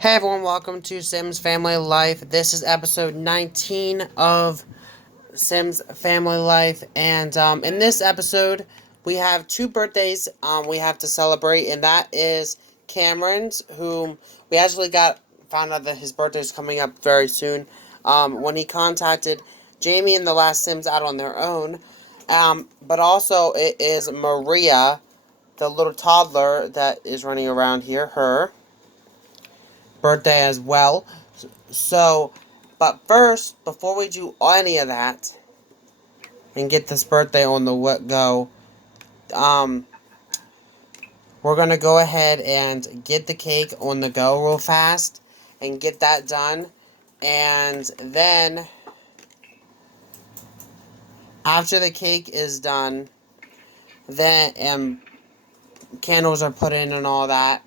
Hey everyone, welcome to Sims Family Life. This is episode 19 of Sims Family Life, and in this episode, we have two birthdays we have to celebrate, and that is Cameron's, whom we actually found out that his birthday is coming up very soon. When he contacted Jamie and the last Sims out on their own, but also it is Maria, the little toddler that is running around here, her birthday as well. So, but first, before we do any of that and get this birthday on the go, um, we're gonna go ahead and get the cake on the go real fast and get that done. And then, after the cake is done, then candles are put in and all that.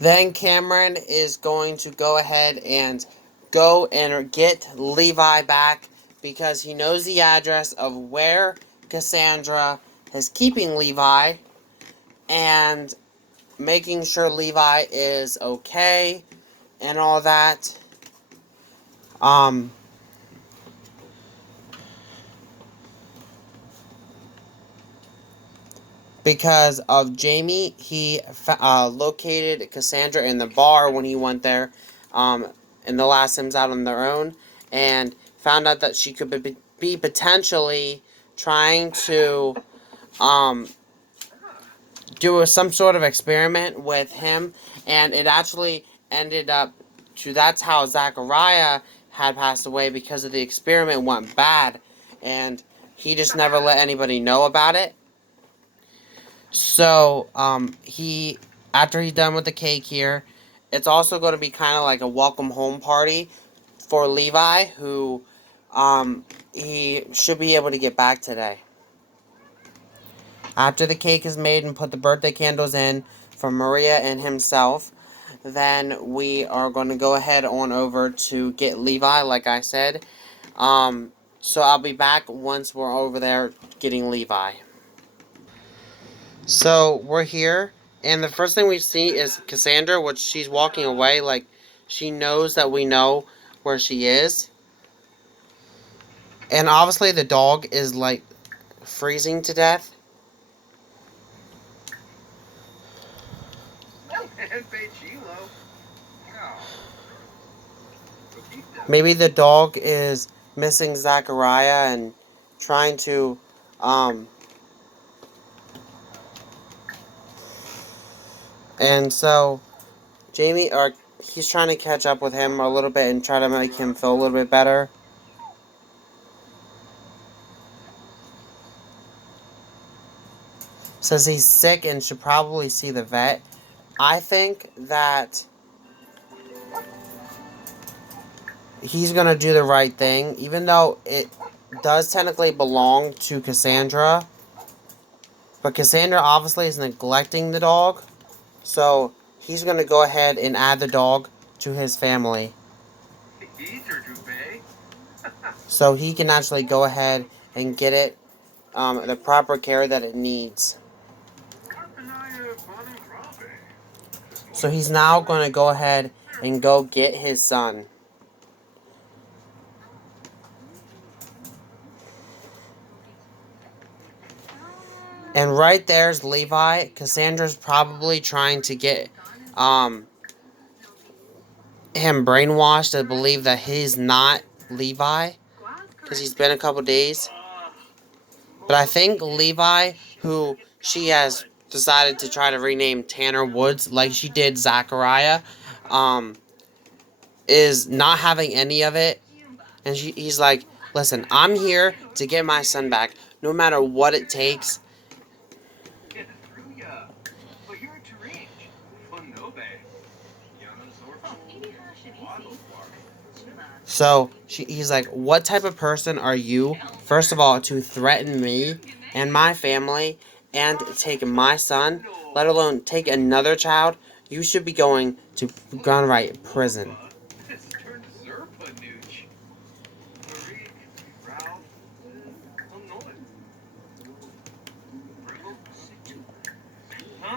Then Cameron is going to go ahead and go and get Levi back because he knows the address of where Cassandra is keeping Levi and making sure Levi is okay and all that. Um, because of Jamie, he located Cassandra in the bar when he went there, and the last Sims out on their own, and found out that she could be potentially trying to um, do some sort of experiment with him, and it actually ended up to that's how Zachariah had passed away because of the experiment went bad, and he just never let anybody know about it. So, after he's done with the cake here, it's also going to be kind of like a welcome home party for Levi, who, he should be able to get back today. After the cake is made and put the birthday candles in for Maria and himself, then we are going to go ahead on over to get Levi, like I said. So I'll be back once we're over there getting Levi. So we're here, and the first thing we see is Cassandra, which she's walking away, like she knows that we know where she is. And obviously the dog is like freezing to death. Maybe the dog is missing Zachariah and trying to, um, and so Jamie, or he's trying to catch up with him a little bit and try to make him feel a little bit better. Says he's sick and should probably see the vet. I think that he's gonna do the right thing, even though it does technically belong to Cassandra. But Cassandra obviously is neglecting the dog, so he's gonna go ahead and add the dog to his family. So he can actually go ahead and get it the proper care that it needs. So he's now going to go ahead and go get his son. And right there's Levi. Cassandra's probably trying to get him brainwashed to believe that he's not Levi, because he's been a couple days. But I think Levi, who she has decided to try to rename Tanner Woods, like she did Zachariah, is not having any of it. And he's like, listen, I'm here to get my son back, no matter what it takes. So he's like, what type of person are you, first of all, to threaten me and my family and take my son, let alone take another child? You should be going to downright prison.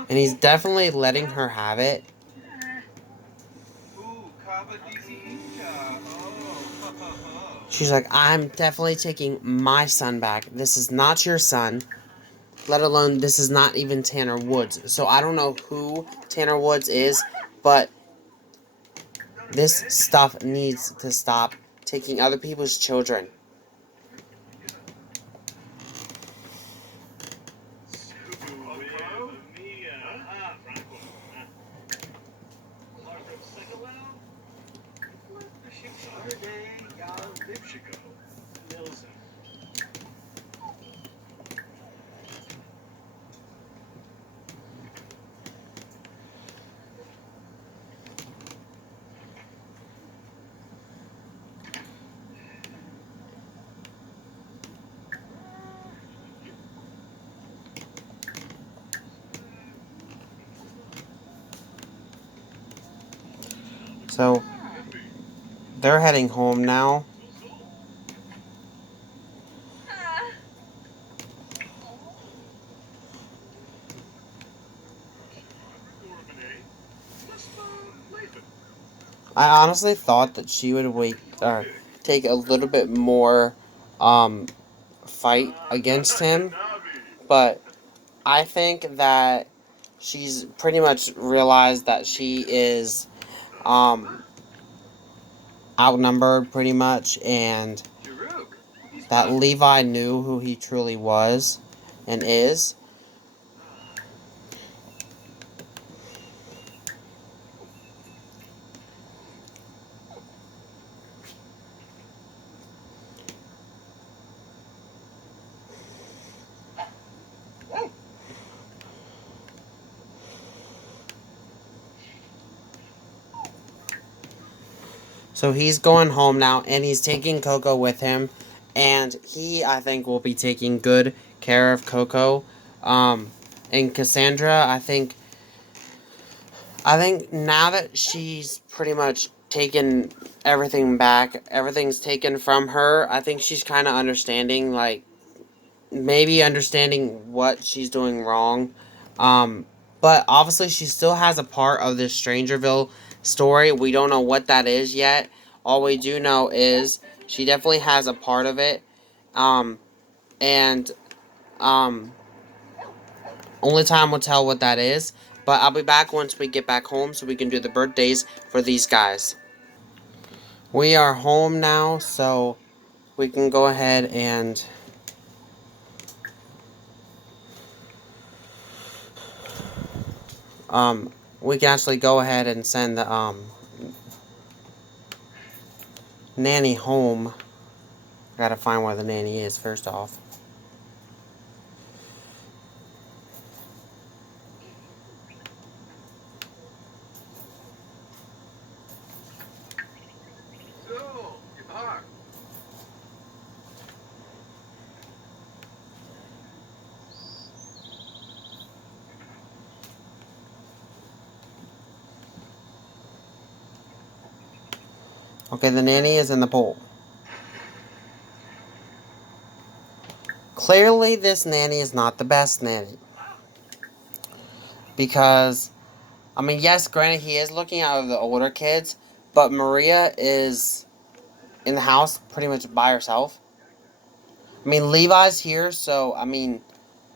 And he's definitely letting her have it. She's like, I'm definitely taking my son back. This is not your son. Let alone, this is not even Tanner Woods. So I don't know who Tanner Woods is, but this stuff needs to stop. Taking other people's children. So they're heading home now. I honestly thought that she would wait or take a little bit more fight against him, but I think that she's pretty much realized that she is um, outnumbered pretty much, and that Levi knew who he truly was and is. So he's going home now, and he's taking Coco with him, and he, I think, will be taking good care of Coco. And Cassandra, I think now that she's pretty much taken everything back, everything's taken from her. I think she's kind of understanding, like maybe understanding what she's doing wrong. Um, but obviously, she still has a part of this Strangerville story. We don't know what that is yet. All we do know is she definitely has a part of it. Um, and um, only time will tell what that is. But I'll be back once we get back home so we can do the birthdays for these guys. We are home now, so we can go ahead and um, we can actually go ahead and send the nanny home. Gotta find where the nanny is first off. Okay, the nanny is in the pool. Clearly, this nanny is not the best nanny. Because, I mean, yes, granted, he is looking out of the older kids, but Maria is in the house pretty much by herself. I mean, Levi's here, so, I mean,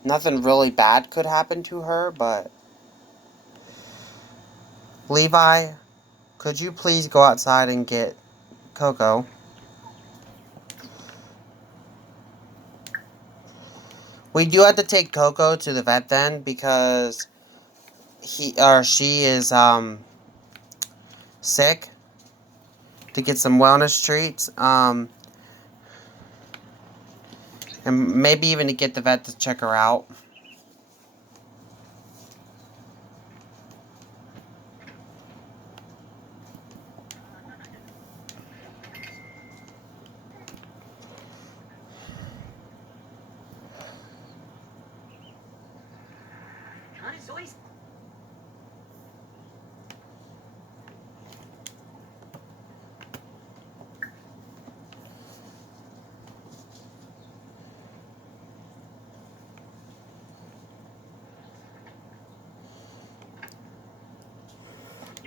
nothing really bad could happen to her, but Levi, could you please go outside and get Coco? We do have to take Coco to the vet then because he or she is sick to get some wellness treats. And maybe even to get the vet to check her out.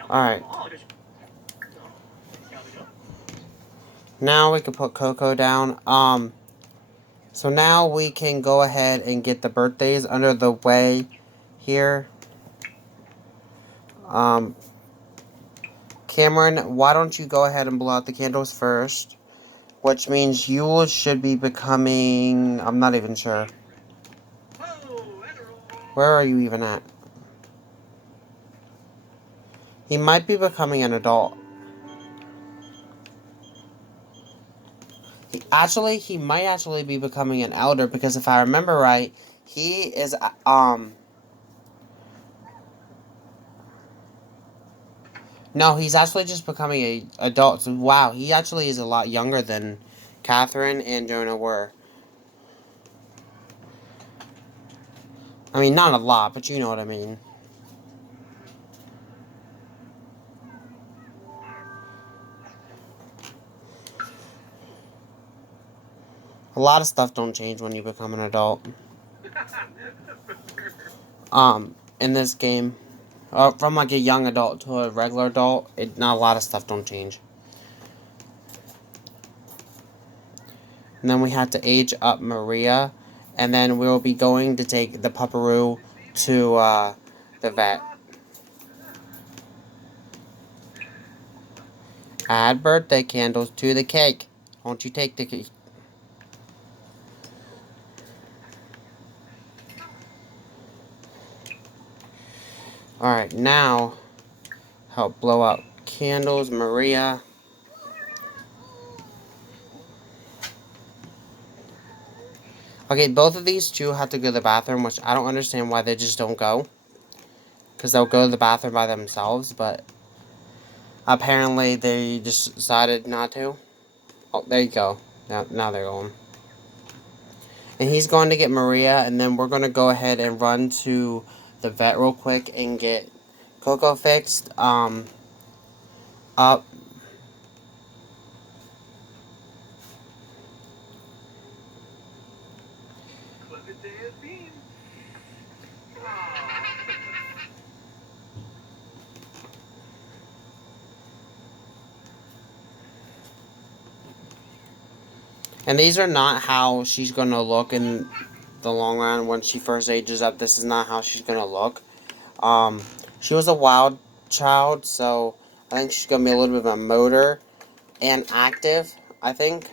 Alright. Now we can put Coco down. So now we can go ahead and get the birthdays under the way here. Cameron, why don't you go ahead and blow out the candles first? Which means you should be becoming... I'm not even sure. Where are you even at? He might be becoming an adult. He might actually be becoming an elder, because if I remember right, he is, no, he's actually just becoming a adult. So, wow, he actually is a lot younger than Catherine and Jonah were. I mean, not a lot, but you know what I mean. A lot of stuff don't change when you become an adult. In this game, from like a young adult to a regular adult, not a lot of stuff don't change. And then we have to age up Maria, and then we'll be going to take the pupperoo to the vet. Add birthday candles to the cake. Won't you take the cake? Alright, now help blow out candles, Maria. Okay, both of these two have to go to the bathroom, which I don't understand why they just don't go. Because they'll go to the bathroom by themselves, but apparently they just decided not to. Oh, there you go. Now they're going. And he's going to get Maria, and then we're going to go ahead and run to the vet real quick and get Coco fixed. Up. And these are not how she's going to look in the long run when she first ages up. This is not how she's going to look. She was a wild child, so I think she's going to be a little bit of a motor and active, I think.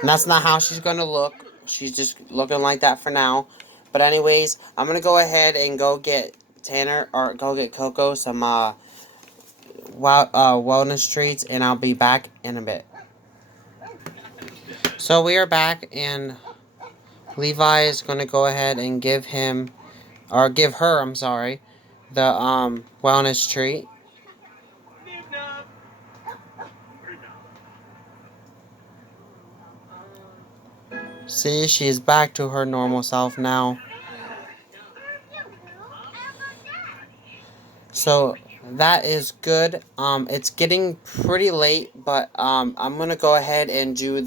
And that's not how she's going to look. She's just looking like that for now. But anyways, I'm going to go ahead and go get Tanner, or go get Coco some wellness treats, and I'll be back in a bit. So we are back, and Levi is going to go ahead and give him, or give her, I'm sorry, the wellness treat. See, she is back to her normal self now. So that is good. It's getting pretty late, but I'm gonna go ahead and do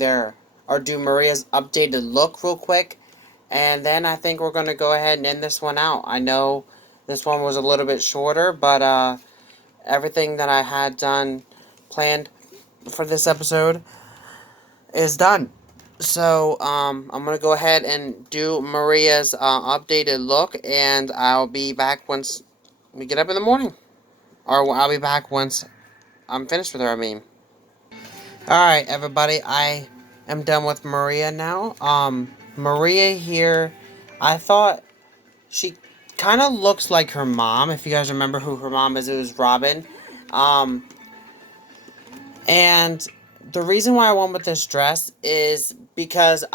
Maria's updated look real quick, and then I think we're gonna go ahead and end this one out. I know this one was a little bit shorter, but everything that I had planned for this episode is done. So I'm gonna go ahead and do Maria's updated look, and I'll be back once we get up in the morning. Or I'll be back once I'm finished with her, I mean. Alright, everybody, I am done with Maria now. Maria here, I thought she kind of looks like her mom. If you guys remember who her mom is, it was Robin. And the reason why I went with this dress is because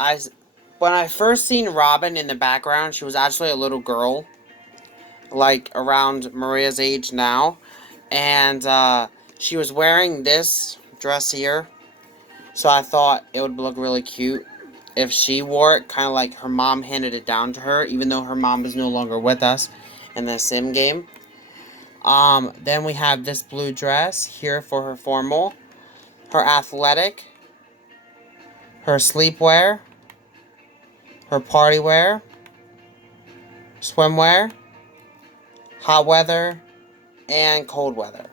when I first seen Robin in the background, she was actually a little girl, like around Maria's age now, and she was wearing this dress here, so I thought it would look really cute if she wore it, kind of like her mom handed it down to her, even though her mom is no longer with us in the sim game. Then we have this blue dress here for her formal, her athletic, her sleepwear, her party wear, swimwear, hot weather, and cold weather.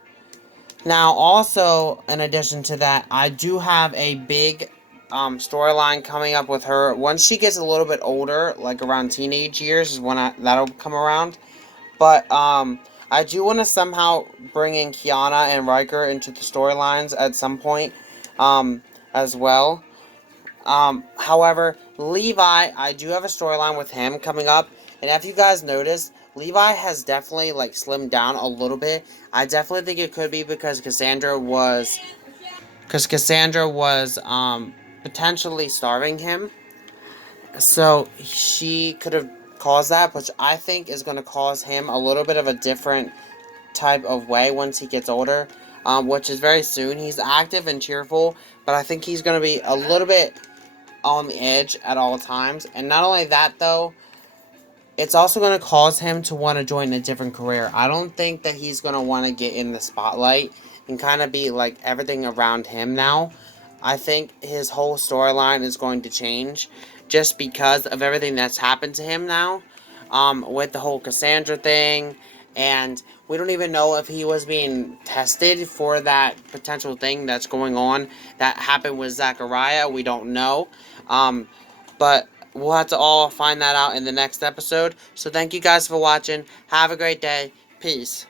Now, also, in addition to that, I do have a big storyline coming up with her. Once she gets a little bit older, like around teenage years, is when that'll come around. But I do want to somehow bring in Kiana and Riker into the storylines at some point, as well. However, Levi, I do have a storyline with him coming up, and if you guys notice, Levi has definitely like slimmed down a little bit. I definitely think it could be because Cassandra was potentially starving him, so she could have caused that, which I think is going to cause him a little bit of a different type of way once he gets older, which is very soon. He's active and cheerful, but I think he's going to be a little bit on the edge at all times. And not only that, though, it's also going to cause him to want to join a different career. I don't think that he's going to want to get in the spotlight and kind of be like everything around him now. I think his whole storyline is going to change just because of everything that's happened to him now, with the whole Cassandra thing. And we don't even know if he was being tested for that potential thing that's going on that happened with Zachariah. We don't know. But we'll have to all find that out in the next episode. So thank you guys for watching. Have a great day. Peace.